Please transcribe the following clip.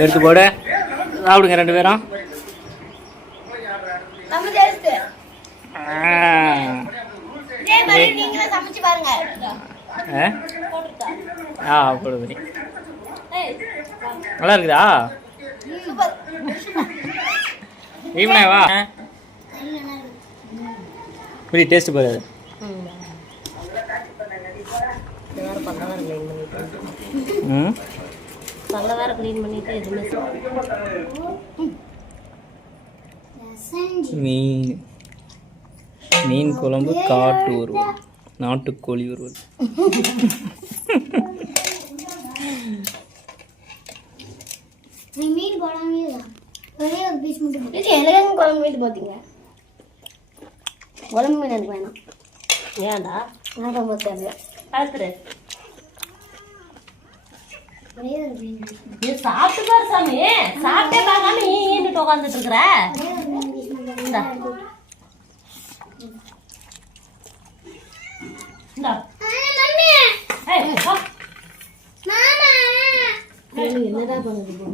எடுத்து போடு, சாப்பிடுங்க 2 பேரும். போடுது. நல்லா இருக்குதா? ஈவனா வா, இப்படி டேஸ்ட் பாரு. மீன் குழம்பு, காட்டு உருவல், நாட்டுக்கோழி உருவல். மீன் போடாமே ஒரே ஒரு பீஸ் மட்டும் எனக்கு குழம்பு மீன் பார்த்தீங்க. குழம்பு மீன் எனக்கு வேணாம். ஏன்டா? நான் ரொம்ப தேவை பார்த்துரு. சாப்பிட்டு பாரு சாமி, சாப்பிட்டே பார்க்காம ஈன்ட்டு உட்காந்துட்டு இருக்கிற. என்னடா பண்ணுது?